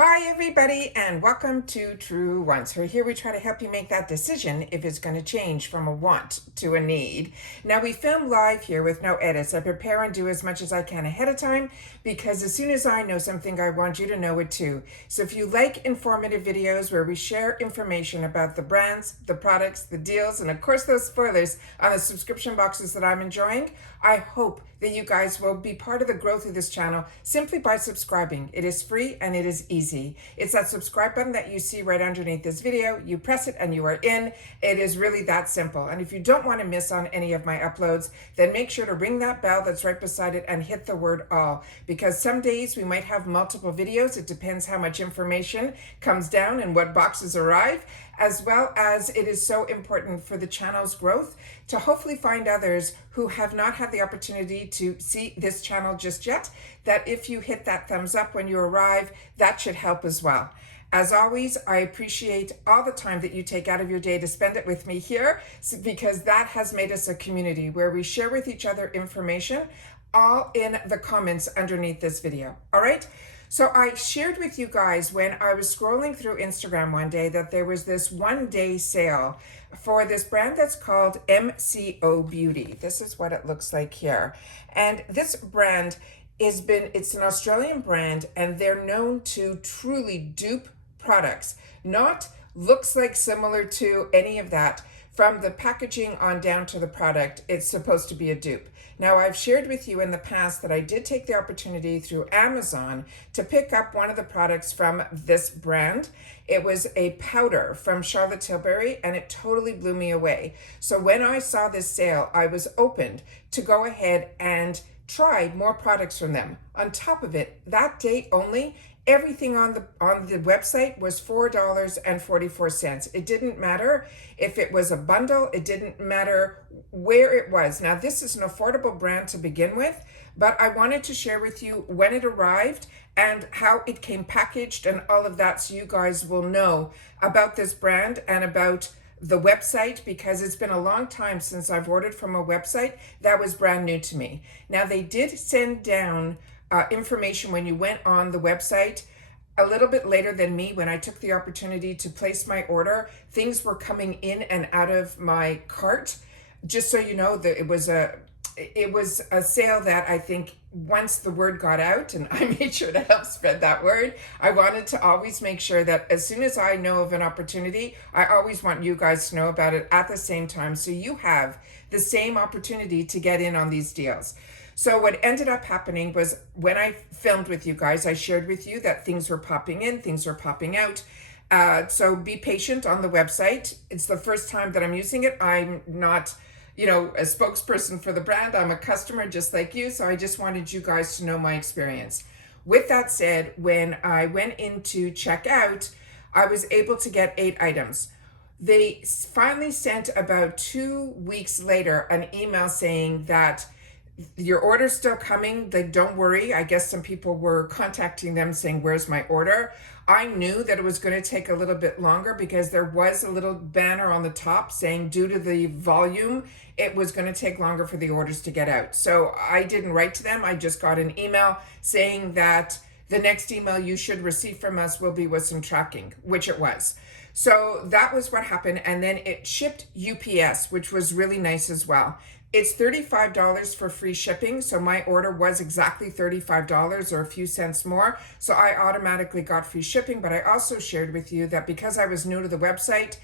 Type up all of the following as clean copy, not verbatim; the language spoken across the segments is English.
Hi everybody and welcome to Truewants. Here we try to help you make that decision if it's going to change from a want to a need. Now we film live here with no edits. I prepare and do as much as I can ahead of time because as soon as I know something, I want you to know it too. So if you like informative videos where we share information about the brands, the products, the deals, and of course those spoilers on the subscription boxes that I'm enjoying, I hope that you guys will be part of the growth of this channel simply by subscribing. It is free and it is easy. It's that subscribe button that you see right underneath this video. You press it and you are in. It is really that simple. And if you don't want to miss on any of my uploads, then make sure to ring that bell that's right beside it and hit the word all, because some days we might have multiple videos. It depends how much information comes down and what boxes arrive, as well as it is so important for the channel's growth to hopefully find others who have not had the opportunity to see this channel just yet, that if you hit that thumbs up when you arrive, that should help as well. As always, I appreciate all the time that you take out of your day to spend it with me here, because that has made us a community where we share with each other information, all in the comments underneath this video. All right? So I shared with you guys when I was scrolling through Instagram one day that there was this one-day sale for this brand that's called MCO Beauty. This is what it looks like here. And this brand it's an Australian brand, and they're known to truly dupe products. Not looks like similar to any of that. From the packaging on down to the product, it's supposed to be a dupe. Now, I've shared with you in the past that I did take the opportunity through Amazon to pick up one of the products from this brand. It was a powder from Charlotte Tilbury, and it totally blew me away. So when I saw this sale, I was opened to go ahead and try more products from them. On top of it, that day only, everything on the website was $4.44. It didn't matter if it was a bundle. It didn't matter where it was. Now, this is an affordable brand to begin with, but I wanted to share with you when it arrived and how it came packaged and all of that, so you guys will know about this brand and about the website, because it's been a long time since I've ordered from a website. That was brand new to me. Now, they did send down information when you went on the website a little bit later than me. When I took the opportunity to place my order, things were coming in and out of my cart. Just so you know, that it was a sale that I think once the word got out, and I made sure to help spread that word, I wanted to always make sure that as soon as I know of an opportunity, I always want you guys to know about it at the same time, so you have the same opportunity to get in on these deals. So what ended up happening was when I filmed with you guys, I shared with you that things were popping in, things were popping out. So be patient on the website. It's the first time that I'm using it. I'm not, a spokesperson for the brand. I'm a customer just like you. So I just wanted you guys to know my experience. With that said, when I went in to check out, I was able to get 8 items. They finally sent about 2 weeks later an email saying that your order's still coming. Don't worry. I guess some people were contacting them saying, where's my order? I knew that it was going to take a little bit longer because there was a little banner on the top saying due to the volume, it was going to take longer for the orders to get out. So I didn't write to them. I just got an email saying that the next email you should receive from us will be with some tracking, which it was. So that was what happened. And then it shipped UPS, which was really nice as well. It's $35 for free shipping, so my order was exactly $35 or a few cents more, so I automatically got free shipping. But I also shared with you that because I was new to the website,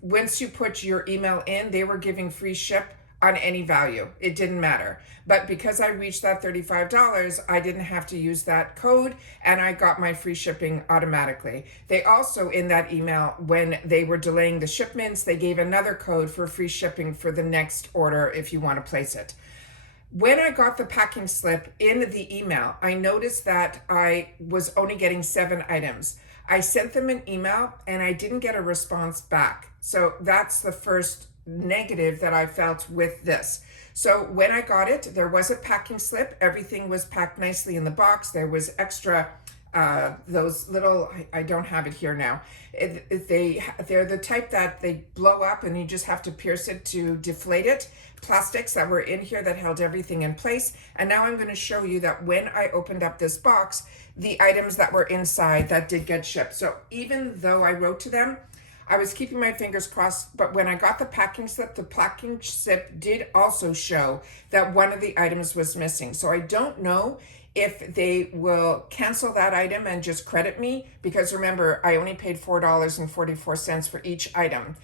once you put your email in, they were giving free ship on any value. It didn't matter. But because I reached that $35, I didn't have to use that code, and I got my free shipping automatically. They also, in that email, when they were delaying the shipments, they gave another code for free shipping for the next order if you want to place it. When I got the packing slip in the email, I noticed that I was only getting 7 items. I sent them an email and I didn't get a response back. So that's the first negative that I felt with this. So when I got it, there was a packing slip. Everything was packed nicely in the box. There was extra those little, I don't have it here now. They're the type that they blow up and you just have to pierce it to deflate it. Plastics that were in here that held everything in place. And now I'm going to show you that when I opened up this box, the items that were inside that did get shipped. So even though I wrote to them, I was keeping my fingers crossed, but when I got the packing slip did also show that one of the items was missing. So I don't know if they will cancel that item and just credit me, because remember, I only paid $4.44 for each item.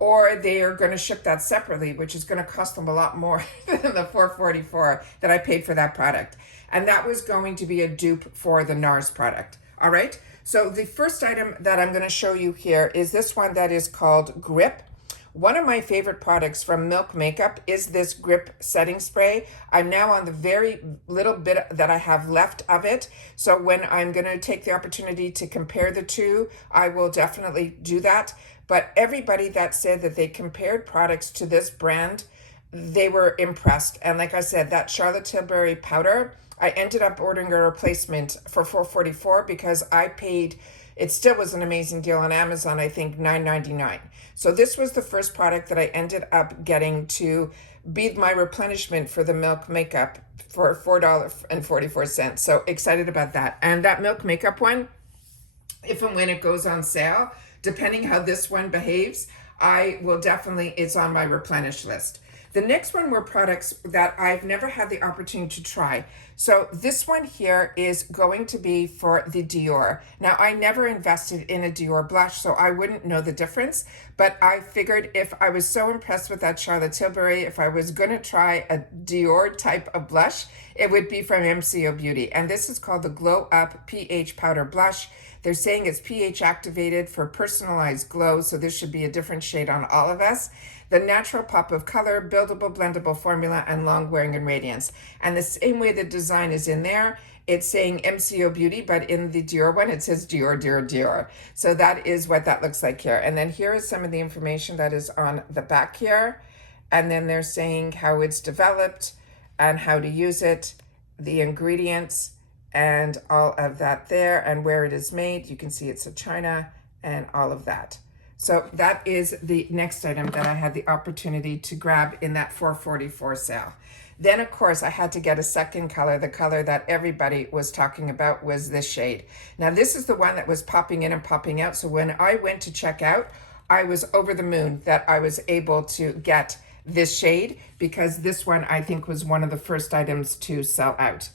Or they are going to ship that separately, which is going to cost them a lot more than the $4.44 that I paid for that product. And that was going to be a dupe for the NARS product. All right. So the first item that I'm going to show you here is this one that is called Grip. One of my favorite products from Milk Makeup is this Grip setting spray. I'm now on the very little bit that I have left of it. So when I'm going to take the opportunity to compare the two, I will definitely do that. But everybody that said that they compared products to this brand, they were impressed. And like I said, that Charlotte Tilbury powder, I ended up ordering a replacement for $4.44 because I paid, it still was an amazing deal on Amazon, I think $9.99. So this was the first product that I ended up getting to be my replenishment for the Milk Makeup for $4.44. So excited about that. And that Milk Makeup one, if and when it goes on sale, depending how this one behaves, I will definitely, it's on my replenish list. The next one were products that I've never had the opportunity to try. So this one here is going to be for the Dior. Now, I never invested in a Dior blush, so I wouldn't know the difference, but I figured if I was so impressed with that Charlotte Tilbury, if I was going to try a Dior type of blush, it would be from MCO Beauty. And this is called the Glow Up pH Powder Blush. They're saying it's pH activated for personalized glow, so this should be a different shade on all of us. The natural pop of color, buildable, blendable formula, and long wearing and radiance. And the same way the design is in there, it's saying MCO Beauty, but in the Dior one, it says Dior, Dior, Dior. So that is what that looks like here. And then here is some of the information that is on the back here. And then they're saying how it's developed and how to use it, the ingredients, and all of that there, and where it is made. You can see it's in China and all of that. So that is the next item that I had the opportunity to grab in that $4.44 sale. Then, of course, I had to get a second color. The color that everybody was talking about was this shade. Now, this is the one that was popping in and popping out. So when I went to check out, I was over the moon that I was able to get this shade, because this one I think was one of the first items to sell out.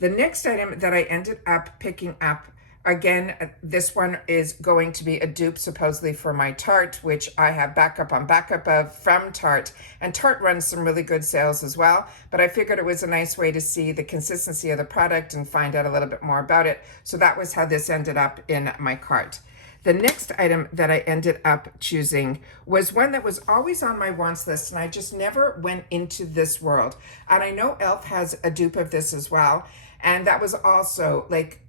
The next item that I ended up picking up, again, this one is going to be a dupe supposedly for my Tarte, which I have backup on backup of from Tarte. And Tarte runs some really good sales as well, but I figured it was a nice way to see the consistency of the product and find out a little bit more about it. So that was how this ended up in my cart. The next item that I ended up choosing was one that was always on my wants list, and I just never went into this world. And I know e.l.f. has a dupe of this as well. And that was also like,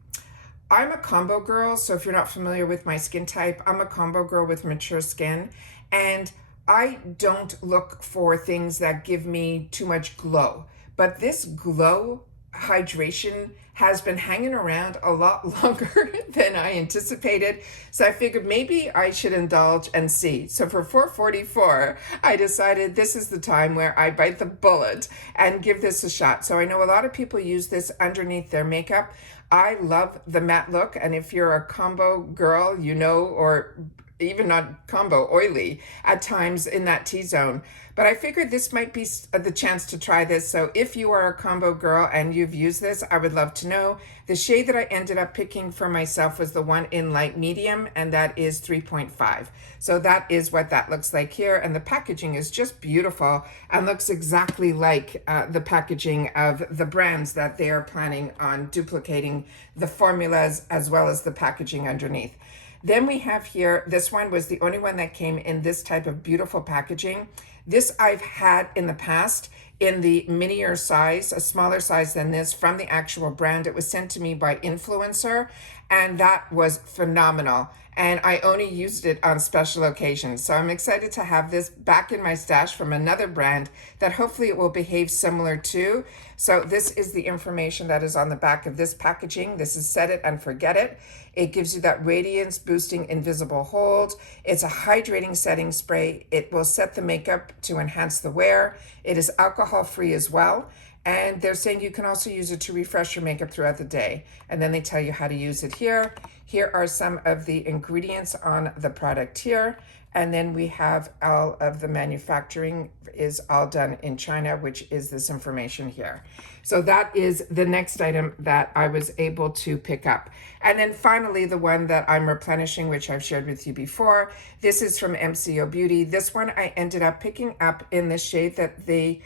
I'm a combo girl. So if you're not familiar with my skin type, I'm a combo girl with mature skin. And I don't look for things that give me too much glow. But this glow hydration has been hanging around a lot longer than I anticipated. So I figured maybe I should indulge and see. So for $4.44, I decided this is the time where I bite the bullet and give this a shot. So I know a lot of people use this underneath their makeup. I love the matte look. And if you're a combo girl, you know, or even not combo, oily at times in that T-zone. But I figured this might be the chance to try this. So if you are a combo girl and you've used this, I would love to know. The shade that I ended up picking for myself was the one in light medium, and that is 3.5. So that is what that looks like here. And the packaging is just beautiful and looks exactly like the packaging of the brands that they are planning on duplicating, the formulas as well as the packaging underneath. Then we have here, this one was the only one that came in this type of beautiful packaging. This I've had in the past in the minier size, a smaller size than this, from the actual brand. It was sent to me by influencer, and that was phenomenal. And I only used it on special occasions. So I'm excited to have this back in my stash from another brand that hopefully it will behave similar to. So this is the information that is on the back of this packaging. This is Set It and Forget It. It gives you that radiance boosting invisible hold. It's a hydrating setting spray. It will set the makeup to enhance the wear. It is alcohol free as well. And they're saying you can also use it to refresh your makeup throughout the day. And then they tell you how to use it here. Here are some of the ingredients on the product here. And then we have all of the manufacturing is all done in China, which is this information here. So that is the next item that I was able to pick up. And then finally, the one that I'm replenishing, which I've shared with you before. This is from MCO Beauty. This one I ended up picking up in the shade that they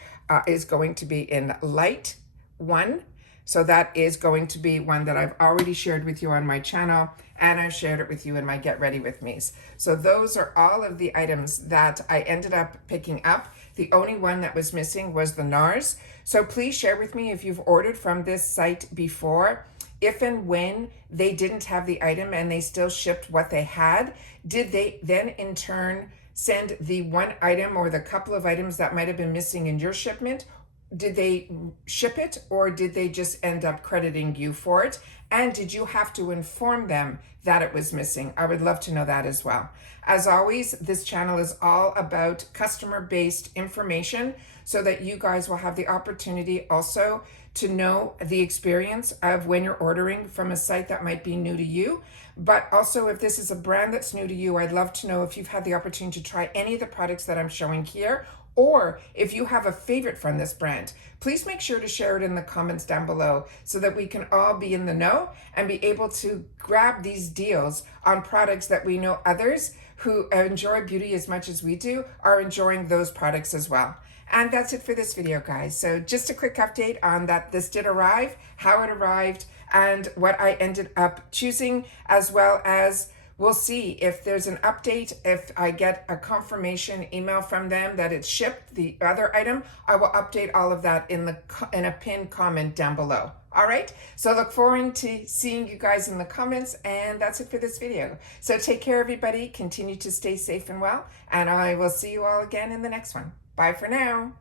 is going to be in Light 1. So that is going to be one that I've already shared with you on my channel, and I've shared it with you in my Get Ready With Me's. So those are all of the items that I ended up picking up. The only one that was missing was the NARS. So please share with me if you've ordered from this site before. If and when they didn't have the item and they still shipped what they had, did they then in turn send the one item or the couple of items that might have been missing in your shipment? Did they ship it, or did they just end up crediting you for it? And did you have to inform them that it was missing? I would love to know that as well. As always, this channel is all about customer-based information so that you guys will have the opportunity also to know the experience of when you're ordering from a site that might be new to you. But also, if this is a brand that's new to you, I'd love to know if you've had the opportunity to try any of the products that I'm showing here, or if you have a favorite from this brand. Please make sure to share it in the comments down below so that we can all be in the know and be able to grab these deals on products that we know others who enjoy beauty as much as we do are enjoying those products as well. And that's it for this video, guys. So just a quick update on that this did arrive, how it arrived, and what I ended up choosing, as well as we'll see if there's an update. If I get a confirmation email from them that it's shipped, the other item, I will update all of that in a pinned comment down below. All right, so look forward to seeing you guys in the comments, and that's it for this video. So take care, everybody. Continue to stay safe and well, and I will see you all again in the next one. Bye for now.